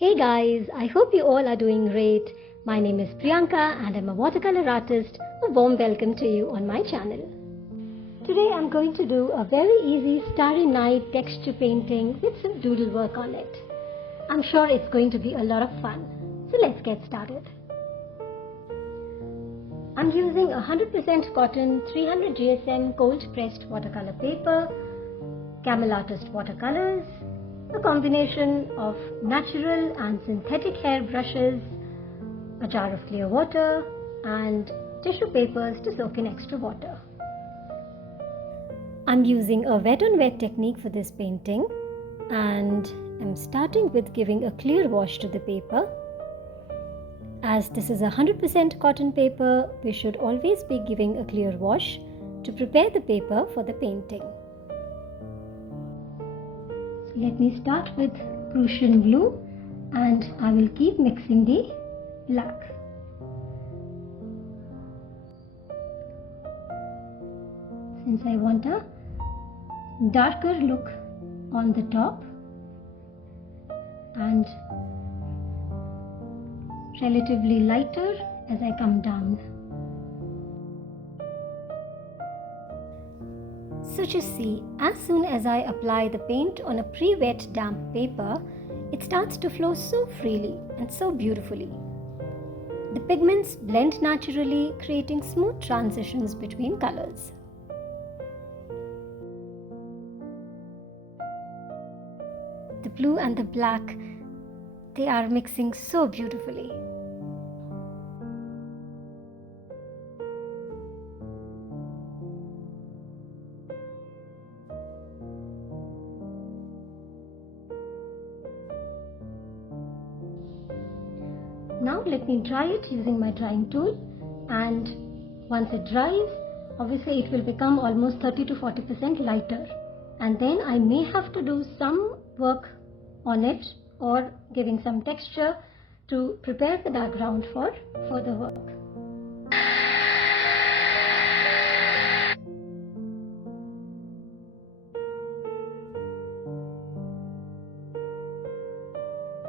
Hey guys, I hope you all are doing great. My name is Priyanka and I'm a watercolor artist. A warm welcome to you on my channel. Today I'm going to do a very easy starry night texture painting with some doodle work on it. I'm sure it's going to be a lot of fun. So let's get started. I'm using 100% cotton 300 GSM cold pressed watercolor paper, Camel Artist watercolors, a combination of natural and synthetic hair brushes, a jar of clear water, and tissue papers to soak in extra water. I'm using a wet on wet technique for this painting, and I'm starting with giving a clear wash to the paper. As this is 100% cotton paper, we should always be giving a clear wash to prepare the paper for the painting. Let me start with Prussian blue and I will keep mixing the black. Since I want a darker look on the top and relatively lighter as I come down. So just see, as soon as I apply the paint on a pre-wet damp paper, it starts to flow so freely and so beautifully. The pigments blend naturally, creating smooth transitions between colors. The blue and the black, they are mixing so beautifully. Now let me dry it using my drying tool, and once it dries, obviously it will become almost 30 to 40% lighter, and then I may have to do some work on it or giving some texture to prepare the background for further work.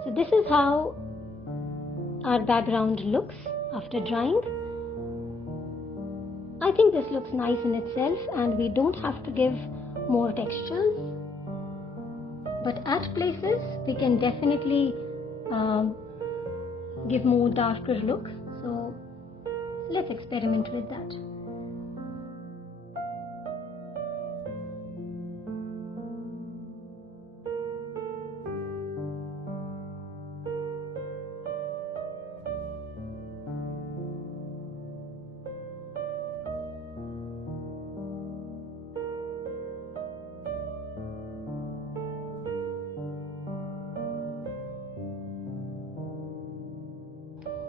So this is how our background looks after drying. I think this looks nice in itself and we don't have to give more textures, but at places we can definitely give more darker look, so let's experiment with that.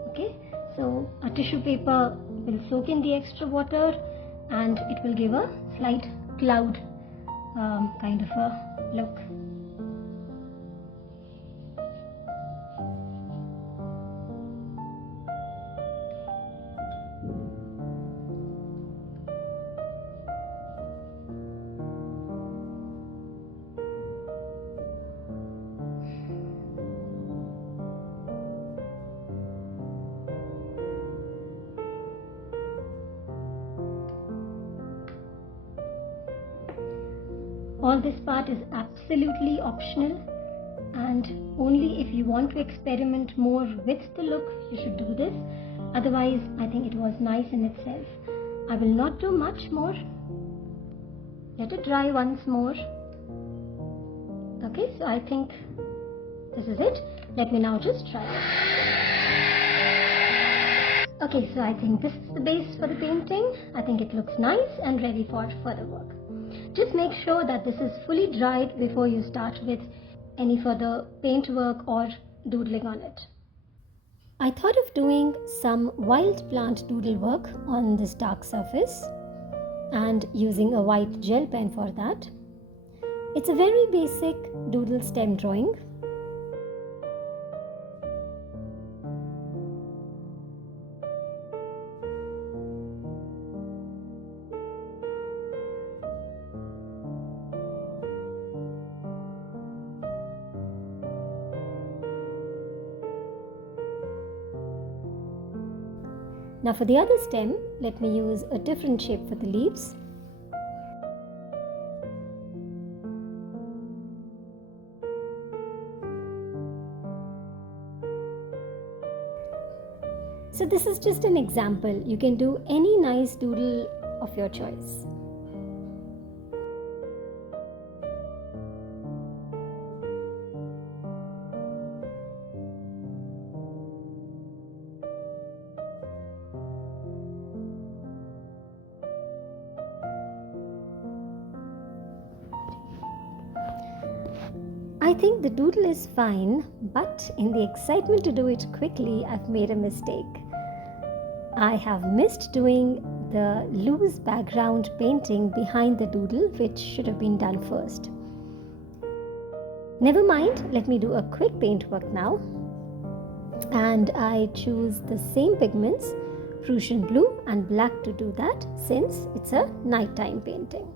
Okay, so a tissue paper will soak in the extra water and it will give a slight cloud kind of a look. All this part is absolutely optional, and only if you want to experiment more with the look you should do this. Otherwise, I think it was nice in itself. I will not do much more. Let it dry once more. Okay, so I think this is it. Let me now just try it. Okay, so I think this is the base for the painting. I think it looks nice and ready for further work. Just make sure that this is fully dried before you start with any further paint work or doodling on it. I thought of doing some wild plant doodle work on this dark surface and using a white gel pen for that. It's a very basic doodle stem drawing. Now for the other stem, let me use a different shape for the leaves. So this is just an example. You can do any nice doodle of your choice. I think the doodle is fine, but in the excitement to do it quickly, I've made a mistake. I have missed doing the loose background painting behind the doodle, which should have been done first. Never mind, let me do a quick paint work now. And I choose the same pigments, Prussian blue and black, to do that, since it's a nighttime painting.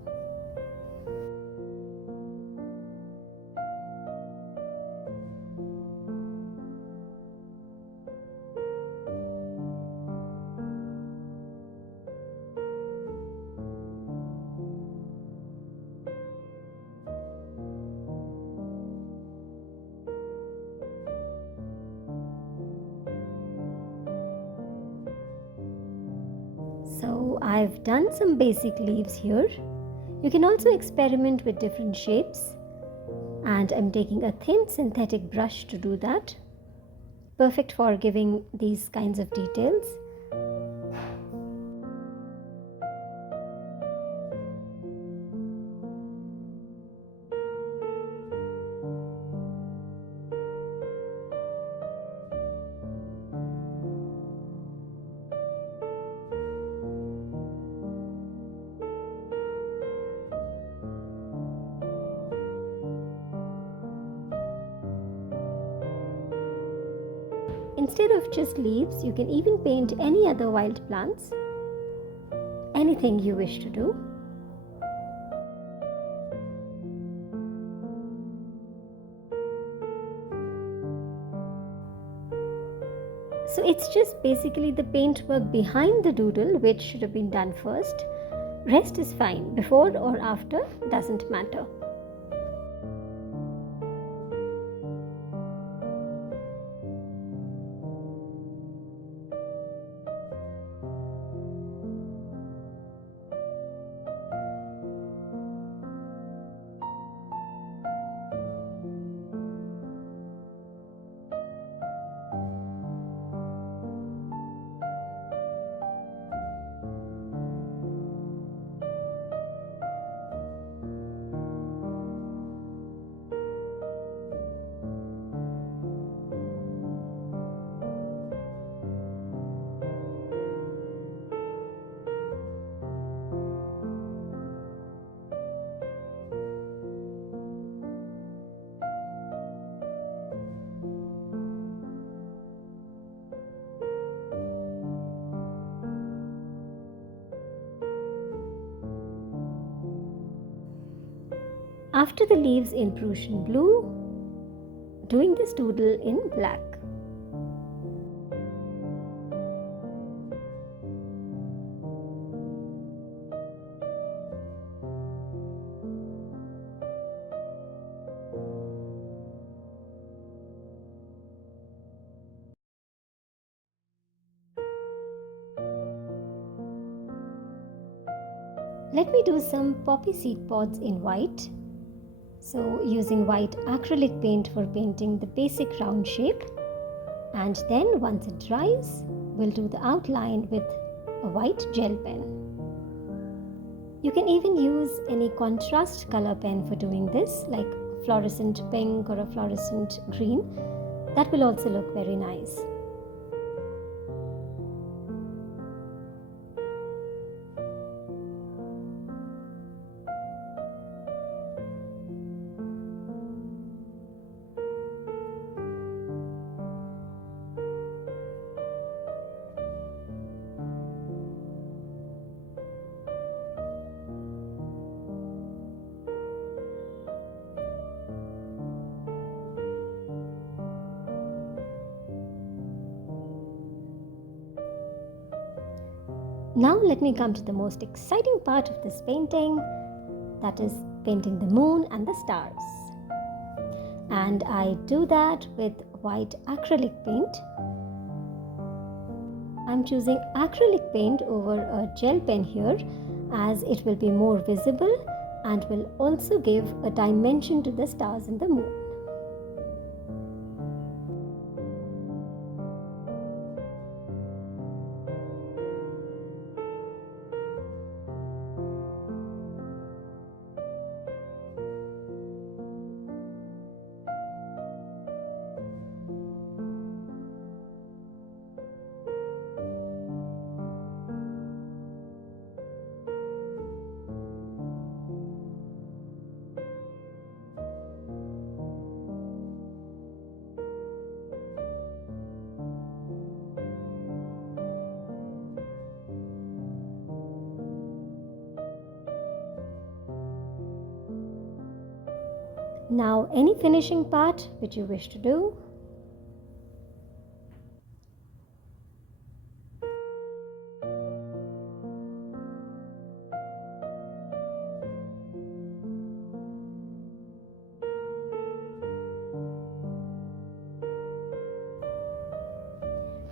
So I've done some basic leaves here. You can also experiment with different shapes, and I'm taking a thin synthetic brush to do that. Perfect for giving these kinds of details. Instead of just leaves, you can even paint any other wild plants. Anything you wish to do. So it's just basically the paint work behind the doodle which should have been done first. Rest is fine, before or after doesn't matter. After the leaves in Prussian blue, doing this doodle in black. Let me do some poppy seed pods in white. So using white acrylic paint for painting the basic round shape, and then once it dries, we'll do the outline with a white gel pen. You can even use any contrast color pen for doing this, like a fluorescent pink or a fluorescent green. That will also look very nice. Now let me come to the most exciting part of this painting, that is painting the moon and the stars. And I do that with white acrylic paint. I'm choosing acrylic paint over a gel pen here, as it will be more visible and will also give a dimension to the stars and the moon. Now, any finishing part which you wish to do.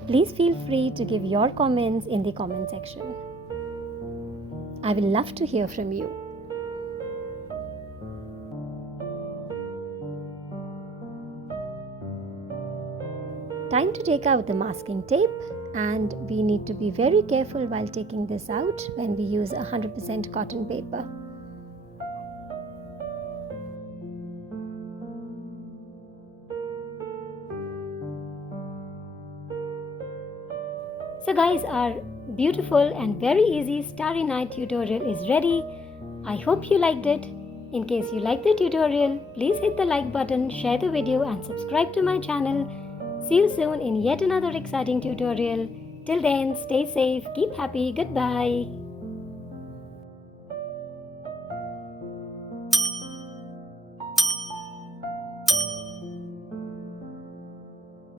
Please feel free to give your comments in the comment section. I will love to hear from you. Time to take out the masking tape, and we need to be very careful while taking this out when we use 100% cotton paper. So guys, our beautiful and very easy Starry Night tutorial is ready. I hope you liked it. In case you liked the tutorial, please hit the like button, share the video and subscribe to my channel. See you soon in yet another exciting tutorial. Till then, stay safe, keep happy, goodbye.